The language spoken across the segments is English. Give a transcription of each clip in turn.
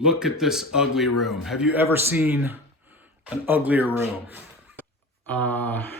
Look at this ugly room. Have you ever seen an uglier room?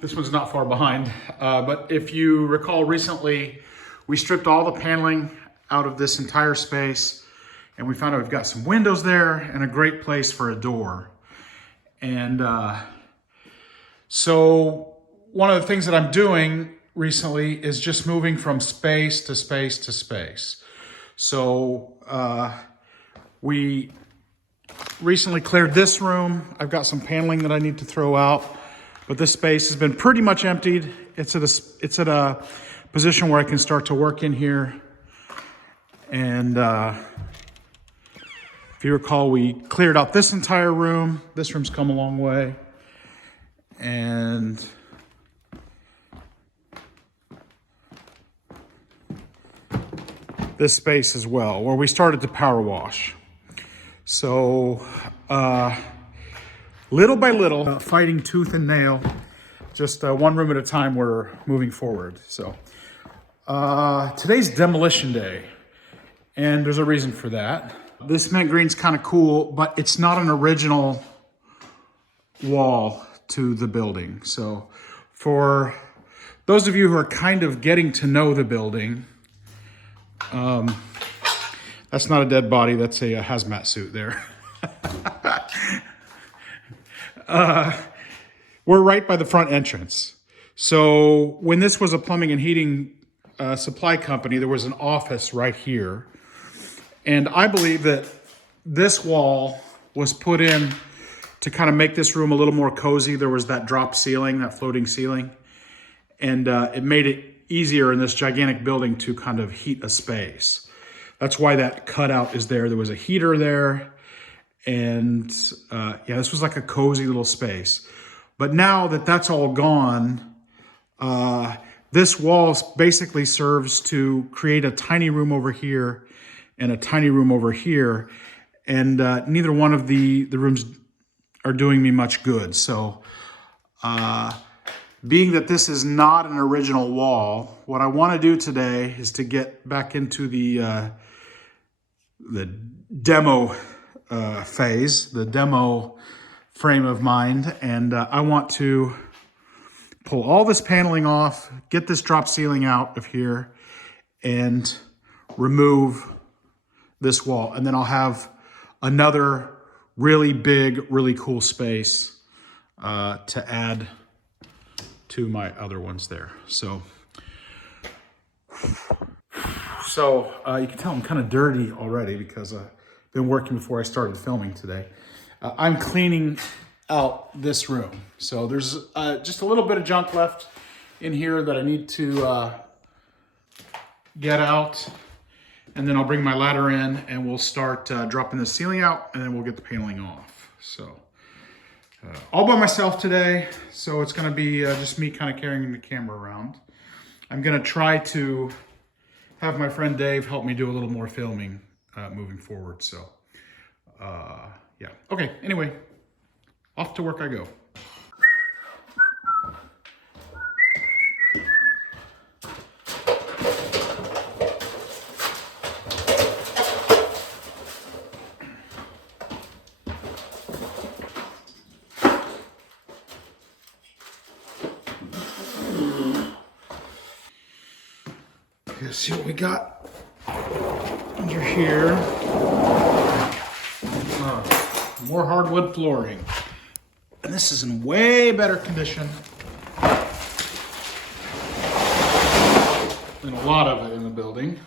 This one's not far behind, but if you recall recently, we stripped all the paneling out of this entire space and we found out we've got some windows there and a great place for a door. And so one of the things that I'm doing recently is just moving from space to space to space. So we recently cleared this room. I've got some paneling that I need to throw out, but this space has been pretty much emptied. It's at a position where I can start to work in here. And if you recall, we cleared out this entire room. This room's come a long way. And this space as well, where we started to power wash. So little by little, fighting tooth and nail, just one room at a time, we're moving forward. So today's demolition day, and there's a reason for that. This mint green's kind of cool, but it's not an original wall to the building. So for those of you who are kind of getting to know the building, that's not a dead body, that's a hazmat suit there. We're right by the front entrance. So when this was a plumbing and heating supply company, there was an office right here. And I believe that this wall was put in to kind of make this room a little more cozy. There was that drop ceiling, that floating ceiling. And it made it easier in this gigantic building to kind of heat a space. That's why that cutout is there. There was a heater there. And yeah, this was like a cozy little space. But now that that's all gone, this wall basically serves to create a tiny room over here and a tiny room over here. And neither one of the rooms are doing me much good. So being that this is not an original wall, what I want to do today is to get back into the demo phase, the demo frame of mind. And I want to pull all this paneling off, get this drop ceiling out of here, and remove this wall. And then I'll have another really big, really cool space to add to my other ones there. So you can tell I'm kind of dirty already because I've been working before I started filming today. I'm cleaning out this room. So there's just a little bit of junk left in here that I need to get out. And then I'll bring my ladder in and we'll start dropping the ceiling out, and then we'll get the paneling off. So all by myself today. So it's gonna be just me kind of carrying the camera around. I'm gonna try to have my friend Dave help me do a little more filming moving forward. So yeah, okay, anyway, off to work I go. Let's see what we got under here. More hardwood flooring. And this is in way better condition than a lot of it in the building.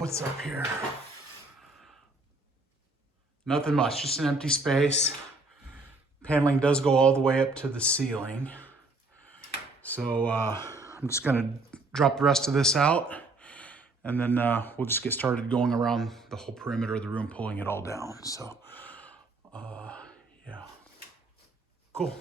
What's up here? Nothing much, just an empty space. Paneling does go all the way up to the ceiling. So I'm just gonna drop the rest of this out, and then we'll just get started going around the whole perimeter of the room, pulling it all down. So yeah, cool.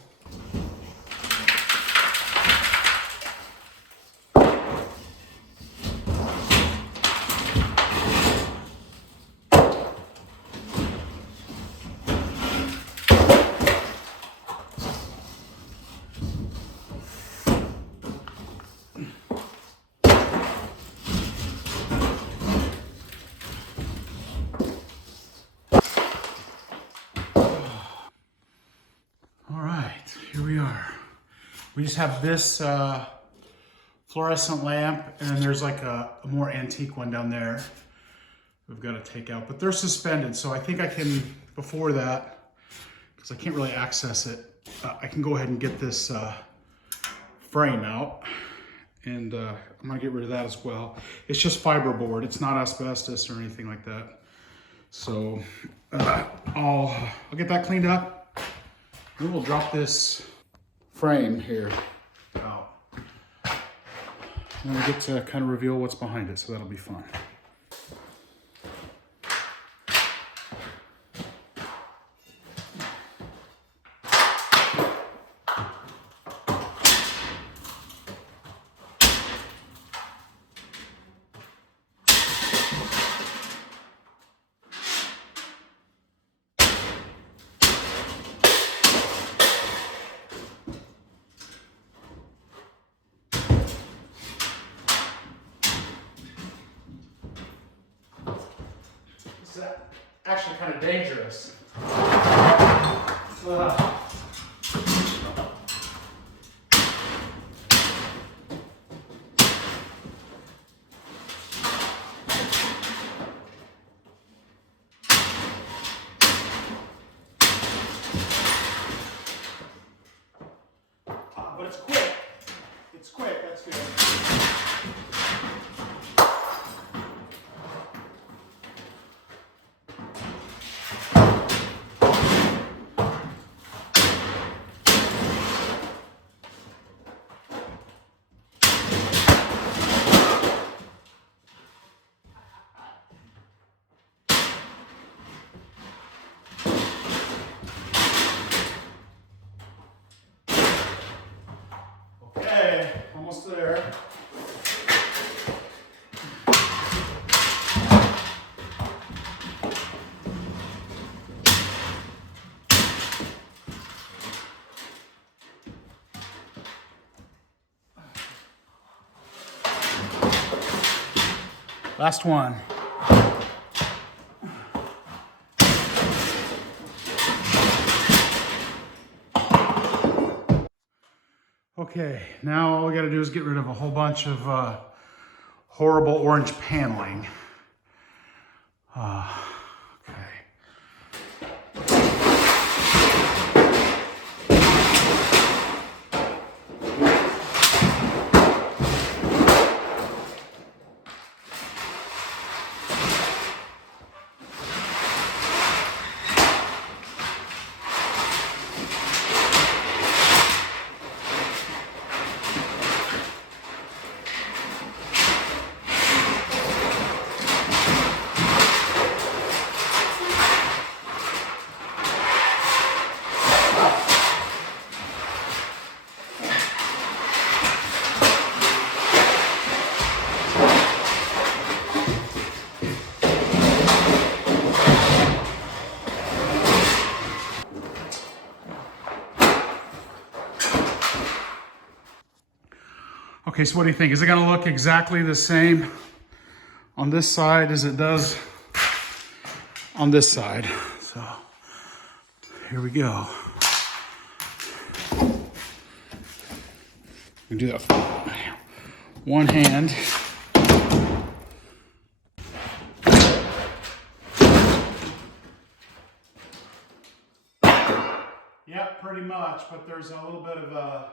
Here we are. We just have this fluorescent lamp, and then there's like a more antique one down there we've got to take out, but they're suspended, so I think I can, before that, because I can't really access it, I can go ahead and get this frame out, and I'm gonna get rid of that as well. It's just fiberboard, it's not asbestos or anything like that. So I'll get that cleaned up. Then we'll drop this frame here out. And we get to kind of reveal what's behind it, so that'll be fun. It's actually kind of dangerous. But it's quick. It's quick, that's good. Okay, almost there. Last one. Okay, now all we gotta do is get rid of a whole bunch of horrible orange paneling. Okay. Okay, so what do you think? Is it gonna look exactly the same on this side as it does on this side? So here we go. We can do that with one hand. Yep, pretty much, but there's a little bit of a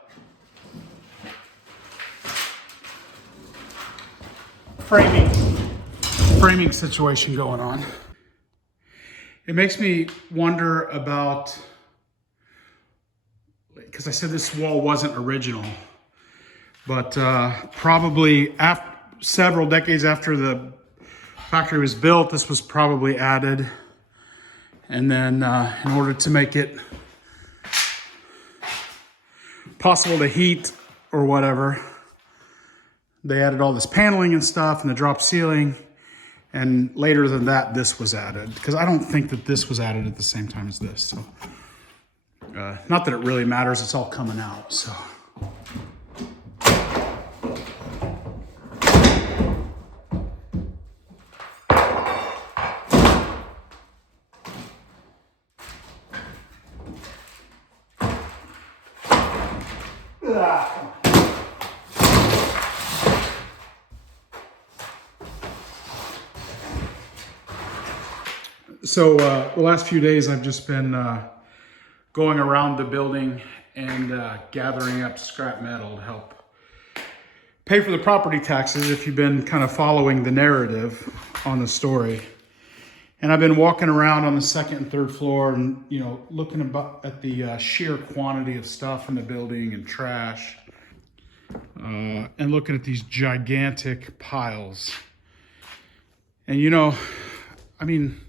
framing situation going on. It makes me wonder about, because I said this wall wasn't original, but probably several decades after the factory was built, this was probably added. And then in order to make it possible to heat or whatever, they added all this paneling and stuff and the drop ceiling. And later than that, this was added, because I don't think that this was added at the same time as this. So not that it really matters, it's all coming out, so. So the last few days I've just been going around the building and gathering up scrap metal to help pay for the property taxes, if you've been kind of following the narrative on the story. And I've been walking around on the second and third floor and, you know, looking at the sheer quantity of stuff in the building and trash, and looking at these gigantic piles. And, you know, I mean,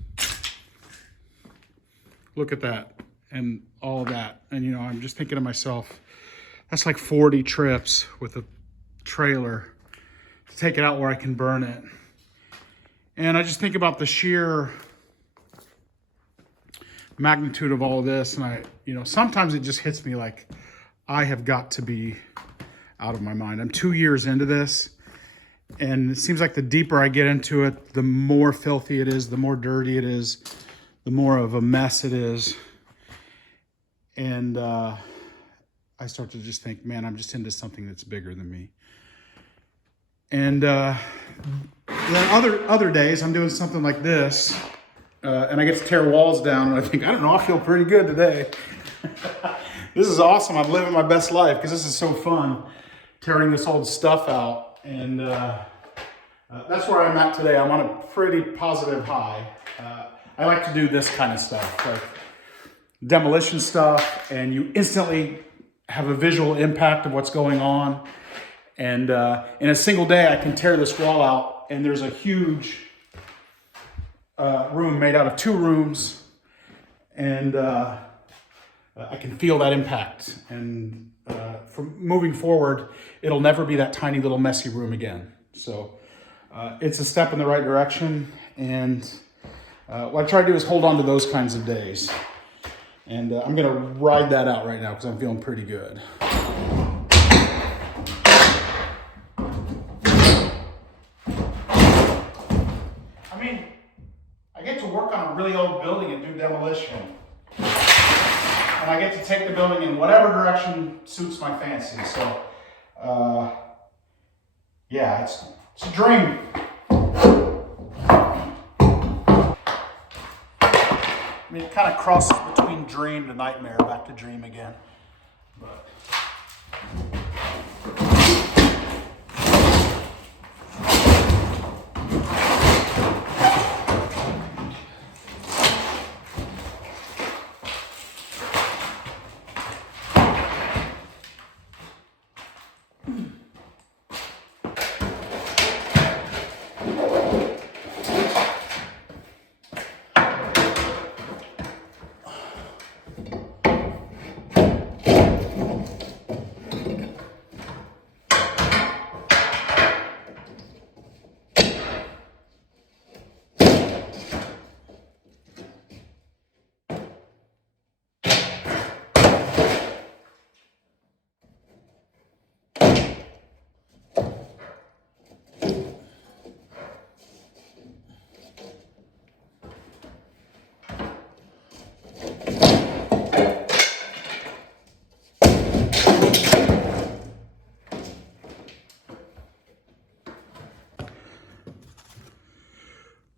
look at that and all of that. And, you know, I'm just thinking to myself, that's like 40 trips with a trailer to take it out where I can burn it. And I just think about the sheer magnitude of all of this. And you know, sometimes it just hits me like I have got to be out of my mind. I'm 2 years into this, and it seems like the deeper I get into it, the more filthy it is, the more dirty it is, the more of a mess it is. And I start to just think, man, I'm just into something that's bigger than me. And then other days I'm doing something like this, and I get to tear walls down, and I think, I don't know, I feel pretty good today. This is awesome. I'm living my best life because this is so fun, tearing this old stuff out. And that's where I'm at today. I'm on a pretty positive high. I like to do this kind of stuff, like demolition stuff, and you instantly have a visual impact of what's going on. And in a single day, I can tear this wall out, and there's a huge room made out of 2 rooms, and I can feel that impact. And from moving forward, it'll never be that tiny little messy room again. So it's a step in the right direction, and what I try to do is hold on to those kinds of days. And I'm going to ride that out right now because I'm feeling pretty good. I mean, I get to work on a really old building and do demolition. And I get to take the building in whatever direction suits my fancy. So, yeah, it's a dream. I mean, it kind of crosses between dream to nightmare, back to dream again. But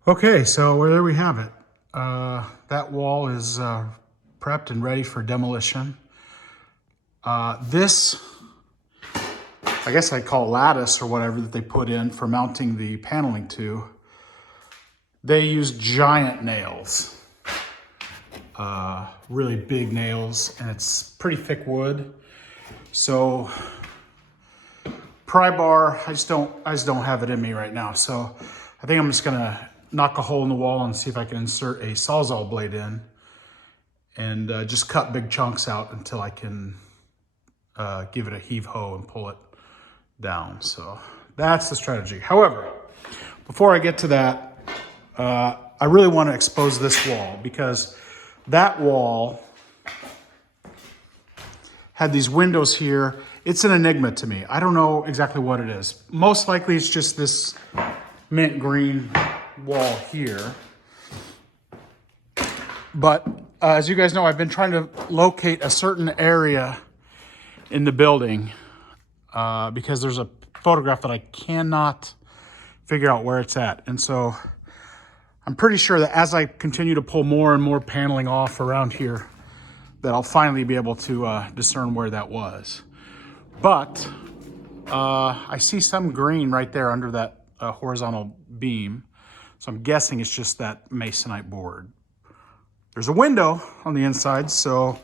okay, so there we have it. That wall is prepped and ready for demolition. This, I guess I'd call lattice or whatever that they put in for mounting the paneling to, They use giant nails, really big nails, and it's pretty thick wood. So pry bar, I just don't have it in me right now. So I think I'm just gonna knock a hole in the wall and see if I can insert a Sawzall blade in and just cut big chunks out until I can give it a heave ho and pull it down. So that's the strategy. However, before I get to that, I really want to expose this wall because that wall had these windows here. It's an enigma to me. I don't know exactly what it is. Most likely it's just this mint green wall here. But as you guys know, I've been trying to locate a certain area in the building because there's a photograph that I cannot figure out where it's at. And so I'm pretty sure that as I continue to pull more and more paneling off around here, that I'll finally be able to discern where that was. But I see some green right there under that horizontal beam. So I'm guessing it's just that masonite board. There's a window on the inside, so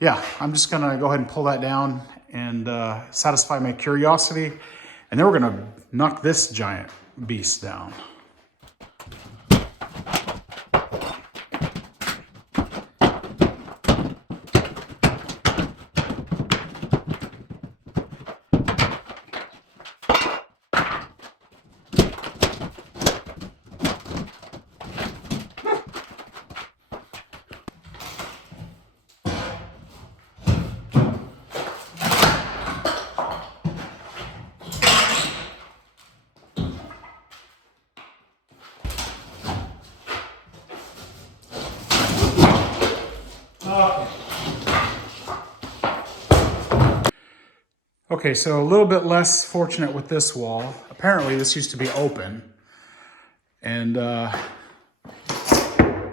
yeah, I'm just gonna go ahead and pull that down and satisfy my curiosity. And then we're gonna knock this giant beast down. Okay, so a little bit less fortunate with this wall. Apparently this used to be open. And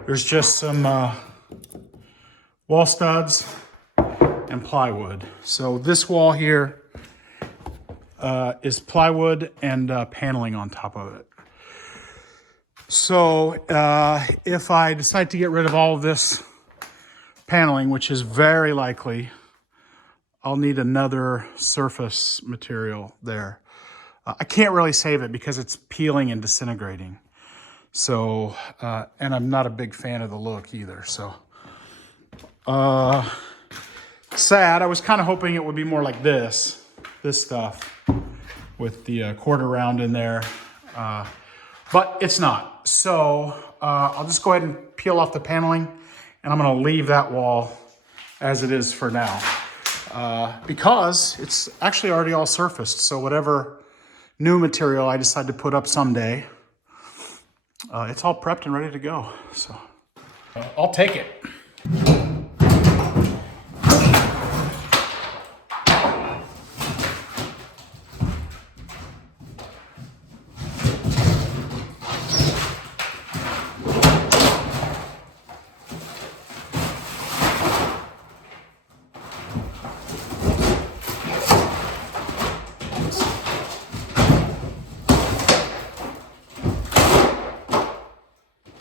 there's just some wall studs and plywood. So this wall here is plywood and paneling on top of it. So if I decide to get rid of all of this paneling, which is very likely, I'll need another surface material there. I can't really save it because it's peeling and disintegrating. So, and I'm not a big fan of the look either. So, sad. I was kind of hoping it would be more like this stuff with the quarter round in there. But it's not. So, I'll just go ahead and peel off the paneling and I'm gonna leave that wall as it is for now. Because it's actually already all surfaced. So whatever new material I decide to put up someday, it's all prepped and ready to go. So I'll take it.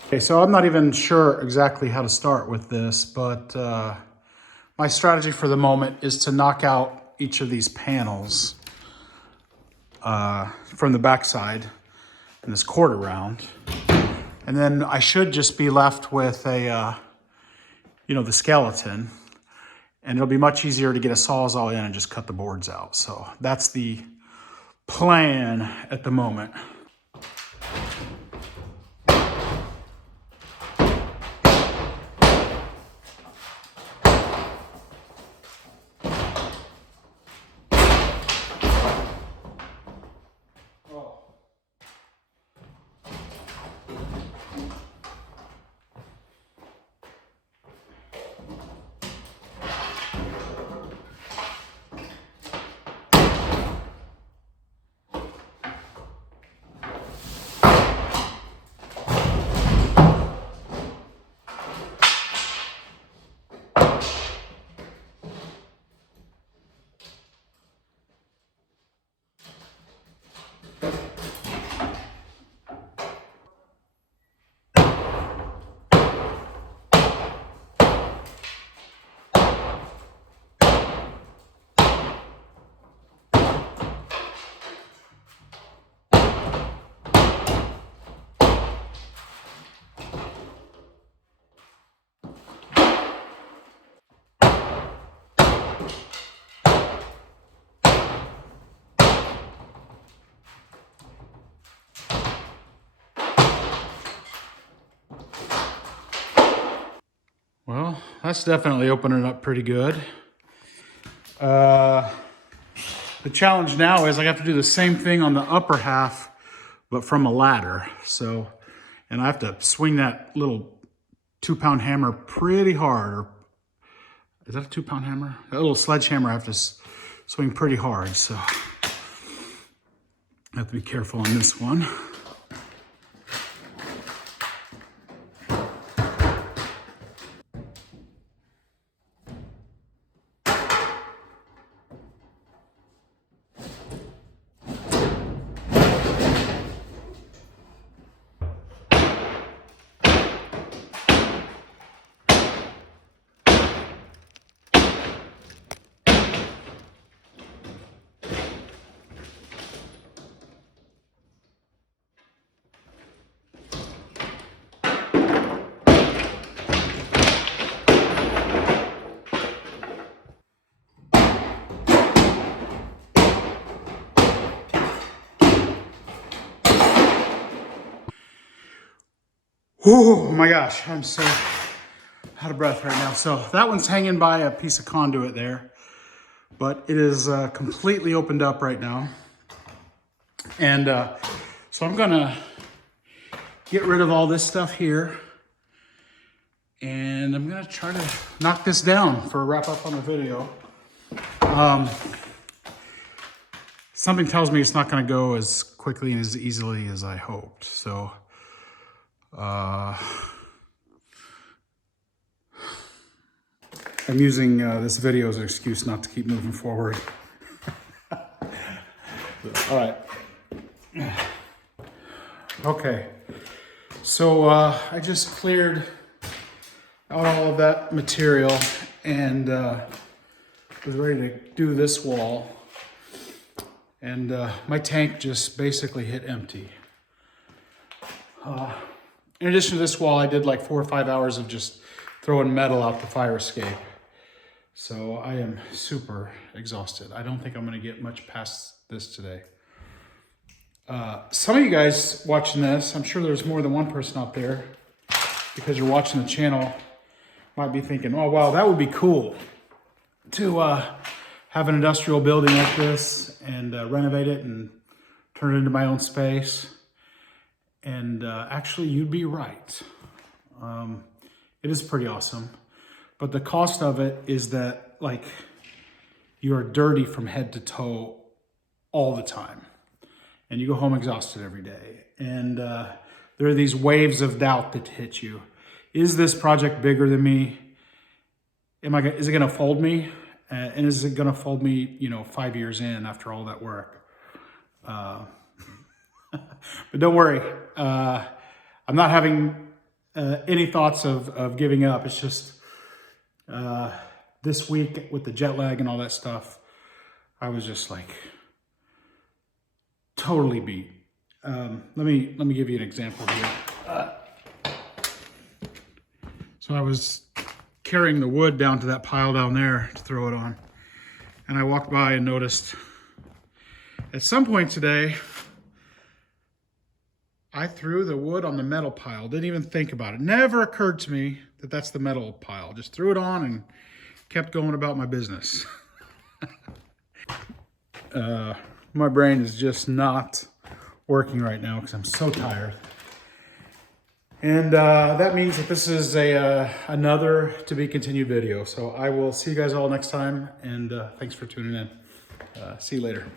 Okay, so I'm not even sure exactly how to start with this, but my strategy for the moment is to knock out each of these panels from the backside in this quarter round. And then I should just be left with a, the skeleton. And it'll be much easier to get a Sawzall in and just cut the boards out. So that's the plan at the moment. Well, that's definitely opening up pretty good. The challenge now is I have to do the same thing on the upper half, but from a ladder. So, and I have to swing that little 2-pound hammer pretty hard. Or is that a 2-pound hammer? That little sledgehammer I have to swing pretty hard. So I have to be careful on this one. Oh my gosh, I'm so out of breath right now. So that one's hanging by a piece of conduit there, but it is completely opened up right now. And so I'm gonna get rid of all this stuff here, and I'm gonna try to knock this down for a wrap up on the video. Something tells me it's not gonna go as quickly and as easily as I hoped. So I'm using this video as an excuse not to keep moving forward. All right. Okay. So I just cleared out all of that material and was ready to do this wall. And my tank just basically hit empty. In addition to this wall, I did like 4 or 5 hours of just throwing metal out the fire escape. So I am super exhausted. I don't think I'm gonna get much past this today. Some of you guys watching this, I'm sure there's more than one person out there because you're watching the channel, might be thinking, oh wow, that would be cool to have an industrial building like this and renovate it and turn it into my own space. And actually, you'd be right. It is pretty awesome. But the cost of it is that, like, you are dirty from head to toe all the time. And you go home exhausted every day. And there are these waves of doubt that hit you. Is this project bigger than me? Is it going to fold me? And is it going to fold me, 5 years in after all that work? But don't worry, I'm not having any thoughts of giving up. It's just this week with the jet lag and all that stuff, I was just like totally beat. Let me give you an example here. So I was carrying the wood down to that pile down there to throw it on, and I walked by and noticed at some point today, I threw the wood on the metal pile. Didn't even think about it. Never occurred to me that that's the metal pile. Just threw it on and kept going about my business. My brain is just not working right now because I'm so tired. And that means that this is another to be continued video. So I will see you guys all next time. And thanks for tuning in. See you later.